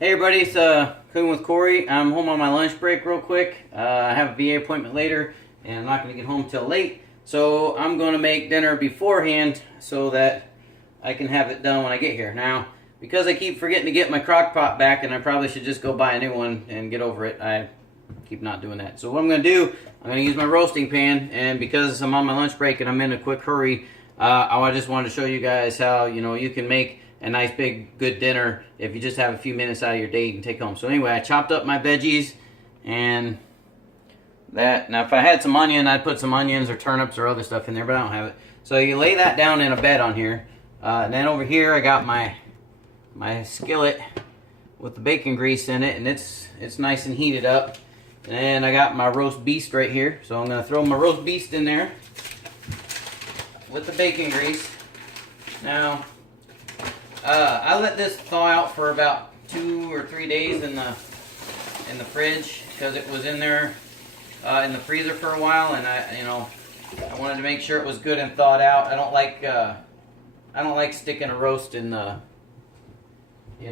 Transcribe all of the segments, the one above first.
Hey everybody, it's Cooking with Cory. I'm home on my lunch break real quick. I have a VA appointment later, and I'm not going to get home till late. So I'm going to make dinner beforehand so that I can have it done when I get here. Now, because I keep forgetting to get my crock pot back, and I probably should just go buy a new one and get over it, I keep not doing that. So what I'm going to do, I'm going to use my roasting pan, and because I'm on my lunch break and I'm in a quick hurry, I just wanted to show you guys how you can make a nice big good dinner if you just have a few minutes out of your day you can take home. So anyway, I chopped up my veggies and that. Now if I had some onion, I'd put some onions or turnips or other stuff in there, but I don't have it. So you lay that down in a bed on here. And then over here I got my skillet with the bacon grease in it, and it's nice and heated up. And I got my roast beef right here, so I'm going to throw my roast beef in there with the bacon grease. Now I let this thaw out for about 2 or 3 days in the fridge because it was in there in the freezer for a while, and I wanted to make sure it was good and thawed out. I don't like sticking a roast in the I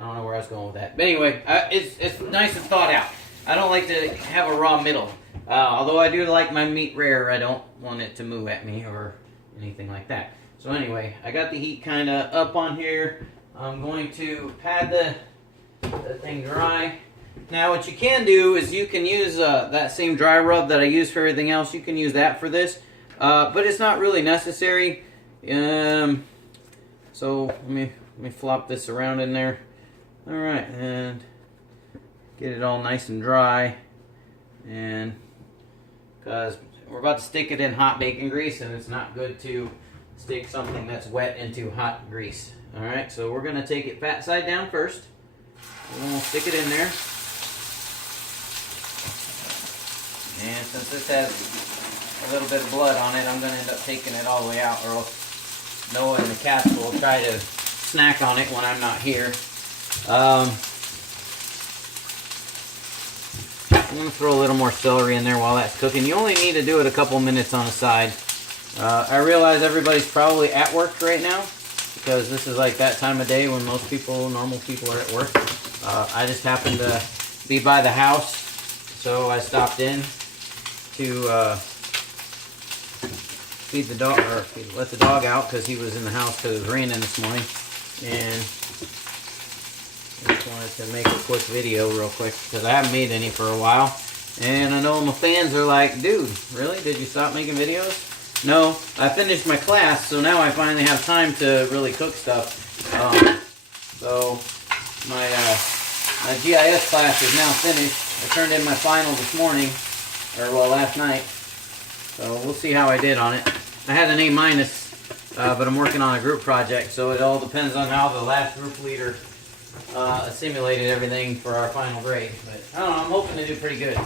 don't know where I was going with that, but anyway, it's nice and thawed out. I don't like to have a raw middle. Although I do like my meat rare, I don't want it to move at me or anything like that. So anyway, I got the heat kind of up on here. I'm going to pad the thing dry. Now what you can do is you can use that same dry rub that I use for everything else. You can use that for this, but it's not really necessary. So let me flop this around in there. All right, and get it all nice and dry. And because we're about to stick it in hot bacon grease, and it's not good to stick something that's wet into hot grease. Alright, so we're going to take it fat side down first. And we'll stick it in there. And since this has a little bit of blood on it, I'm going to end up taking it all the way out, or else Noah and the cats will try to snack on it when I'm not here. I'm going to throw a little more celery in there while that's cooking. You only need to do it a couple minutes on the side. I realize everybody's probably at work right now because this is like that time of day when most people, normal people, are at work. I just happened to be by the house, so I stopped in to feed the dog, or let the dog out because he was in the house because it was raining this morning. And I just wanted to make a quick video real quick because I haven't made any for a while. And I know my fans are like, dude, really? Did you stop making videos? No, I finished my class, so now I finally have time to really cook stuff. So my GIS class is now finished. I turned in my final this morning, or well, last night. So we'll see how I did on it. I had an A-, but I'm working on a group project, so it all depends on how the last group leader simulated everything for our final grade. But I don't know, I'm hoping to do pretty good.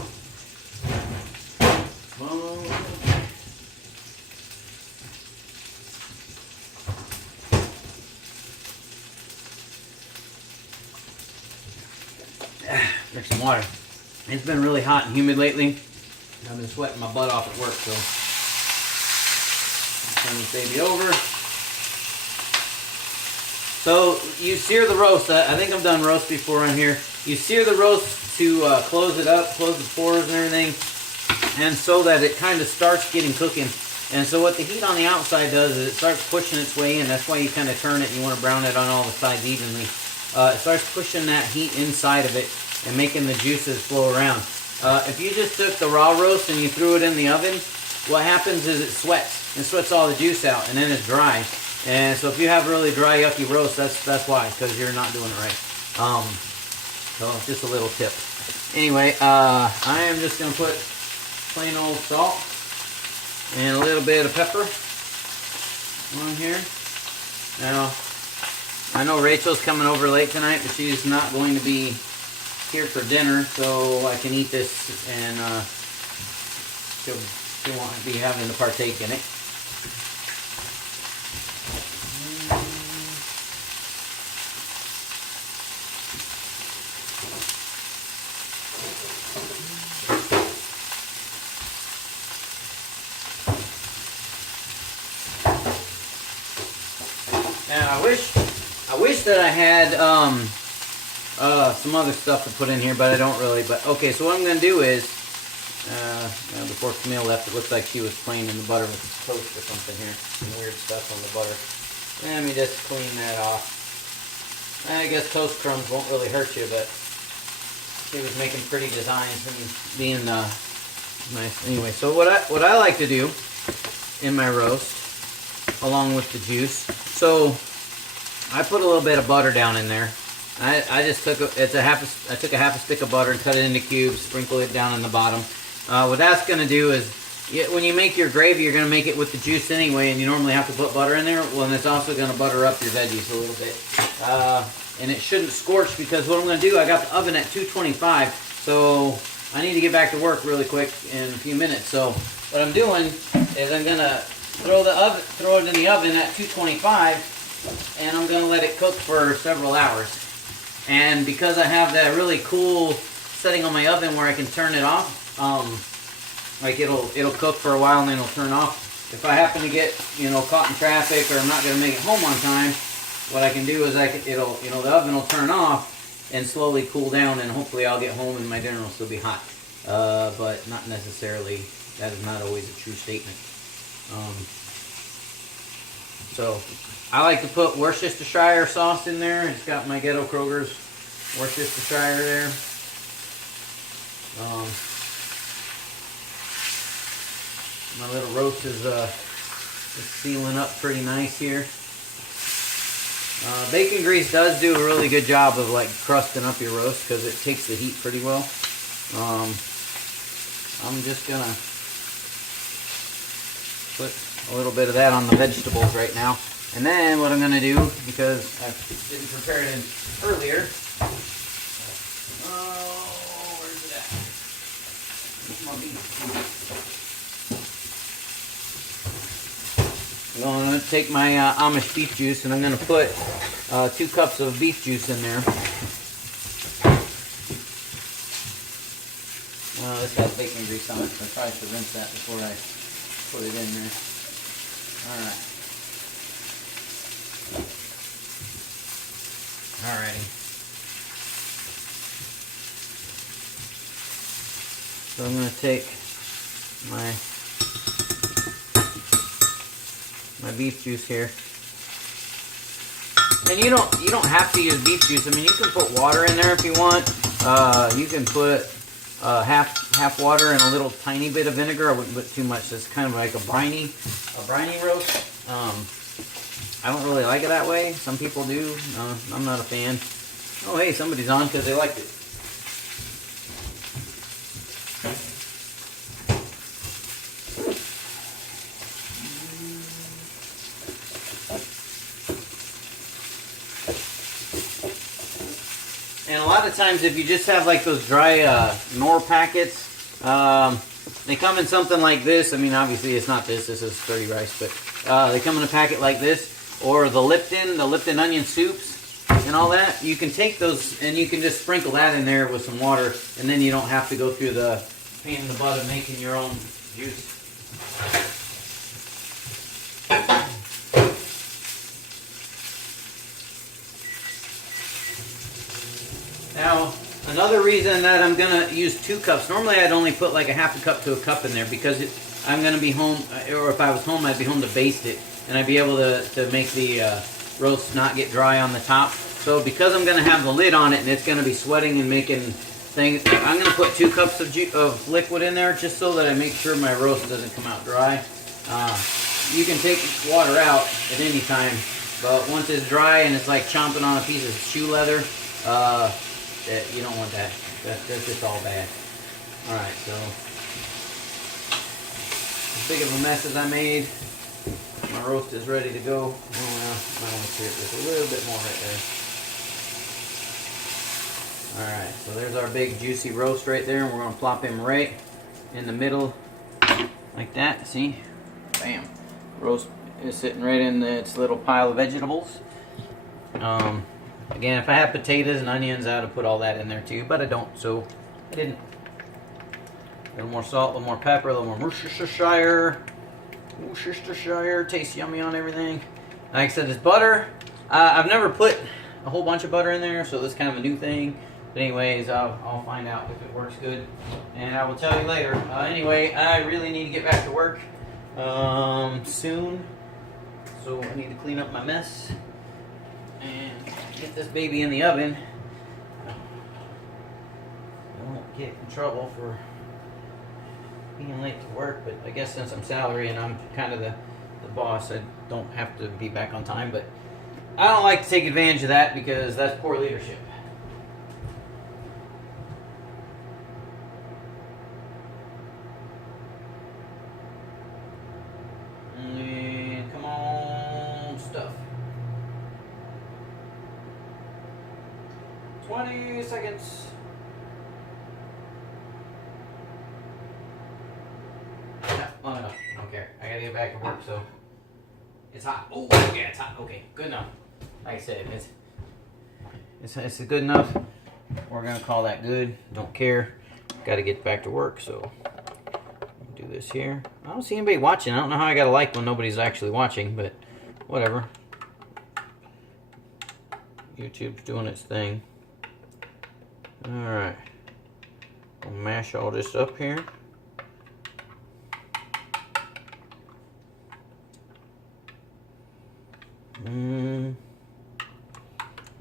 Drink some water. It's been really hot and humid lately. I've been sweating my butt off at work, so turn this baby over. So you sear the roast. I think I've done roast before on here. You sear the roast to close it up, close the pores and everything, and so that it kind of starts getting cooking. And so what the heat on the outside does is it starts pushing its way in. That's why you kind of turn it and you want to brown it on all the sides evenly. It starts pushing that heat inside of it and making the juices flow around. If you just took the raw roast and you threw it in the oven, what happens is it sweats. It sweats all the juice out, and then it's dry. And so if you have really dry, yucky roast, that's why, because you're not doing it right. So just a little tip. Anyway, I am just going to put plain old salt and a little bit of pepper on here. Now, I know Rachel's coming over late tonight, but she's not going to be here for dinner, so I can eat this, and she won't be having to partake in it. Now I I wish that I had some other stuff to put in here, but I don't really. But okay, so what I'm going to do is, before Camille left, it looks like she was playing in the butter with toast or something here. Some weird stuff on the butter. Let me just clean that off. I guess toast crumbs won't really hurt you, but she was making pretty designs and being nice. Anyway, so what I like to do in my roast, along with the juice, so I put a little bit of butter down in there. I just took a half a stick of butter and cut it into cubes, sprinkle it down in the bottom. What that's going to do is, when you make your gravy, you're going to make it with the juice anyway, and you normally have to put butter in there. Well, and it's also going to butter up your veggies a little bit. And it shouldn't scorch, because what I'm going to do, I got the oven at 225, so I need to get back to work really quick in a few minutes. So what I'm doing is I'm going to throw it in the oven at 225, and I'm going to let it cook for several hours. And because I have that really cool setting on my oven where I can turn it off, like it'll cook for a while and then it'll turn off. If I happen to get caught in traffic, or I'm not going to make it home on time, what I can do is the oven will turn off and slowly cool down, and hopefully I'll get home and my dinner will still be hot. But not necessarily. That is not always a true statement. So I like to put Worcestershire sauce in there. It's got my Ghetto Kroger's Worcestershire there. My little roast is sealing up pretty nice here. Bacon grease does do a really good job of like crusting up your roast, because it takes the heat pretty well. I'm just gonna put a little bit of that on the vegetables right now. And then what I'm going to do, because I didn't prepare it in earlier, where's it at? Where's my beef? I'm going to take my Amish beef juice, and I'm going to put 2 cups of beef juice in there. This has bacon grease on it, so I probably should rinse that before I put it in there. Alright. Alrighty. So I'm going to take my beef juice here. And you don't have to use beef juice. I mean, you can put water in there if you want. You can put half water and a little tiny bit of vinegar. I wouldn't put too much. It's kind of like a briny roast. I don't really like it that way. Some people do. I'm not a fan. Oh, hey, somebody's on because they liked it. And a lot of times, if you just have like those dry Knorr packets, they come in something like this. I mean, obviously it's not this. This is sturdy rice, but they come in a packet like this, or the Lipton onion soups and all that. You can take those and you can just sprinkle that in there with some water, and then you don't have to go through the pain in the butt of making your own juice. Now, another reason that I'm going to use 2 cups, normally I'd only put like a half a cup to a cup in there, because I'm going to be home, or if I was home, I'd be home to baste it, and I'd be able to make the roast not get dry on the top. So because I'm going to have the lid on it and it's going to be sweating and making things, I'm going to put 2 cups of liquid in there, just so that I make sure my roast doesn't come out dry. You can take water out at any time, but once it's dry and it's like chomping on a piece of shoe leather, you don't want that. That's just all bad. Alright, so as big of a mess as I made, my roast is ready to go. Oh, well, I want to clear it just a little bit more right there. Alright, so there's our big juicy roast right there, and we're going to plop him right in the middle like that. See? Bam. Roast is sitting right in its little pile of vegetables. Again, if I had potatoes and onions, I would have put all that in there too, but I don't, so I didn't. A little more salt, a little more pepper, a little more Worcestershire. Worcestershire tastes yummy on everything. Like I said, it's butter, I've never put a whole bunch of butter in there, so this is kind of a new thing. But anyways, I'll find out if it works good, and I will tell you later. Anyway, I really need to get back to work soon, so I need to clean up my mess and get this baby in the oven. I won't get in trouble for being late to work, but I guess since I'm salary and I'm kind of the boss, I don't have to be back on time, but I don't like to take advantage of that because that's poor leadership. And come on, stuff. 20 seconds. Long enough. I don't care. I gotta get back to work, so it's hot. Oh, yeah, it's hot. Okay, good enough. Like I said, it's good enough. We're gonna call that good. Don't care. Got to get back to work, so do this here. I don't see anybody watching. I don't know how I got a like when nobody's actually watching, but whatever. YouTube's doing its thing. All right. I'll mash all this up here.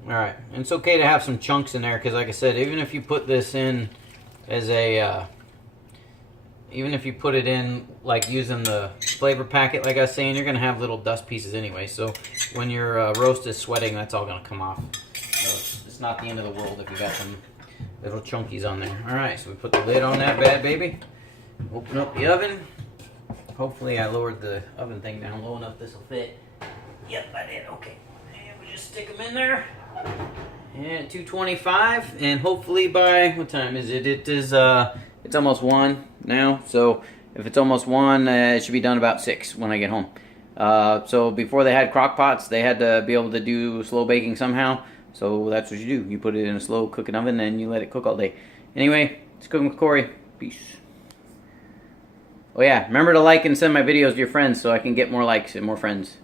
Alright, and it's okay to have some chunks in there because, like I said, even if you put this in as a, even if you put it in like using the flavor packet, like I was saying, you're going to have little dust pieces anyway. So when your roast is sweating, that's all going to come off. So it's not the end of the world if you got some little chunkies on there. Alright, so we put the lid on that bad baby. Open up the oven. Hopefully I lowered the oven thing down low enough this will fit. Yep, I did. Okay. And we just stick them in there. And 225. And hopefully by, what time is it? It is, it's almost 1 now. So if it's almost 1, it should be done about 6 when I get home. So before they had crock pots, they had to be able to do slow baking somehow. So that's what you do. You put it in a slow cooking oven and you let it cook all day. Anyway, it's Cooking with Cory. Peace. Oh yeah, remember to like and send my videos to your friends so I can get more likes and more friends.